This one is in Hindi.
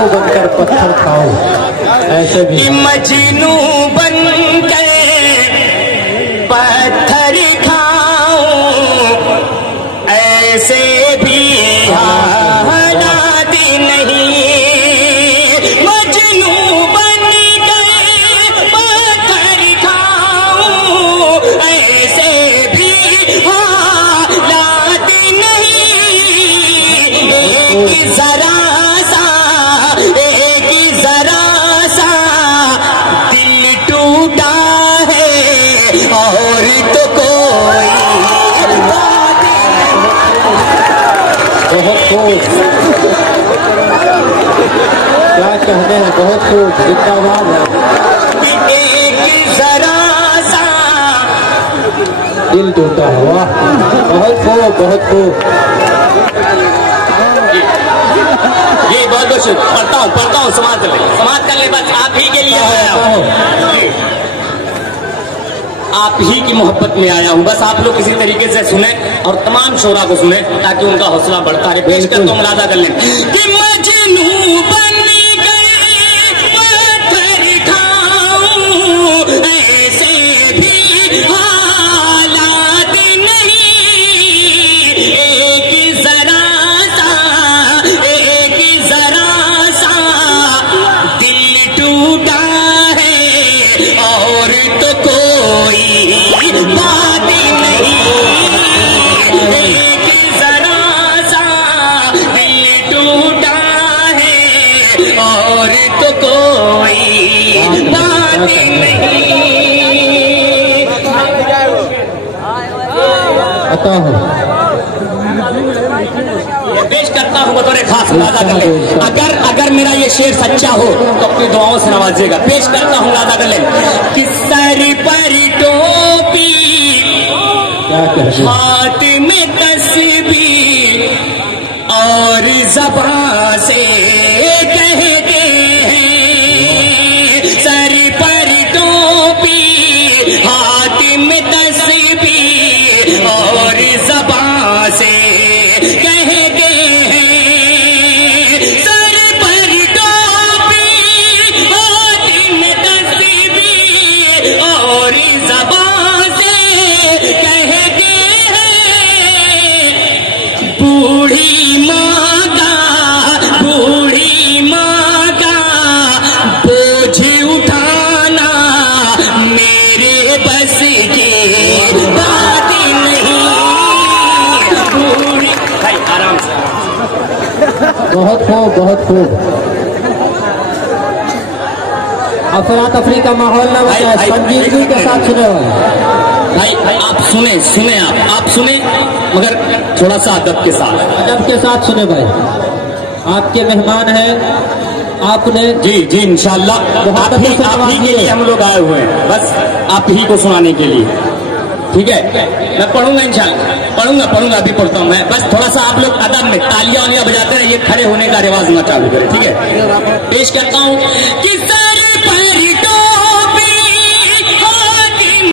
मजनू बनकर पत्थर खाओ, ऐसे भी मजनू बनकर पत्थर खाओ, ऐसे भी हालात नहीं। मजनू बनकर पत्थर खाओ, ऐसे भी हालात नहीं। एक जरा दिल टूटा है और तो कोई बात नहीं। बहुत खूब, क्या कहते हैं, बहुत खूब, जिंदाबाद है। एक जरा सा दिल टूटा है, वाह, बहुत खूब, बहुत खूब। ये बहुत बहुत पढ़ता हूँ, समाज कर ले, बस आप ही के लिए आया हूँ, आप ही की मोहब्बत में आया हूँ। बस आप लोग किसी तरीके से सुने और तमाम शोरा को सुने ताकि उनका हौसला बढ़ता रहे। पेश कर तो मुलाजा कर लें कि मजनू बन गए पत्थर खाऊं, ऐसे भी हालात नहीं। एक जरा सा दिल टूटा है और तो कोई बात नहीं। एक जरा सा दिल टूटा है और तो कोई बात नहीं। आता हूँ, पेश करता हूँ बतौर खास मुलाजा कर ले। अगर मेरा ये शेर सच्चा हो तो अपनी दुआओं से नवाजिएगा। पेश करता हूँ, मुलाजा कर ले कि सर पर टोपी, हाथ में तस्बीह और ज़बान से कहते हैं। सर पर टोपी, हाथ में तस्बीह और ज़बान से कहते हैं। सर पर टोपी, हाथ में तस्बीह और ज़बान से कहते हैं। बूढ़ी माँ का बोझ उठाना मेरे बस की बात नहीं। बूढ़ी भाई आराम से, बहुत खूब, बहुत खूब। अफरा तफरी का माहौल न बचा, संजीदगी के साथ सुने वाले भाई आप सुने आप सुने मगर थोड़ा सा अदब के साथ सुने भाई। आपके मेहमान हैं, आपने जी इंशाल्लाह आप ही के लिए हम लोग आए हुए हैं, बस आप ही को सुनाने के लिए। ठीक है, मैं पढ़ूंगा इंशाल्लाह, पढ़ूंगा अभी पढ़ता हूँ मैं। बस थोड़ा सा आप लोग अदब में तालियां बजाते रहिए, खड़े होने का रिवाज मत चालू करें। ठीक है, पेश करता हूँ कि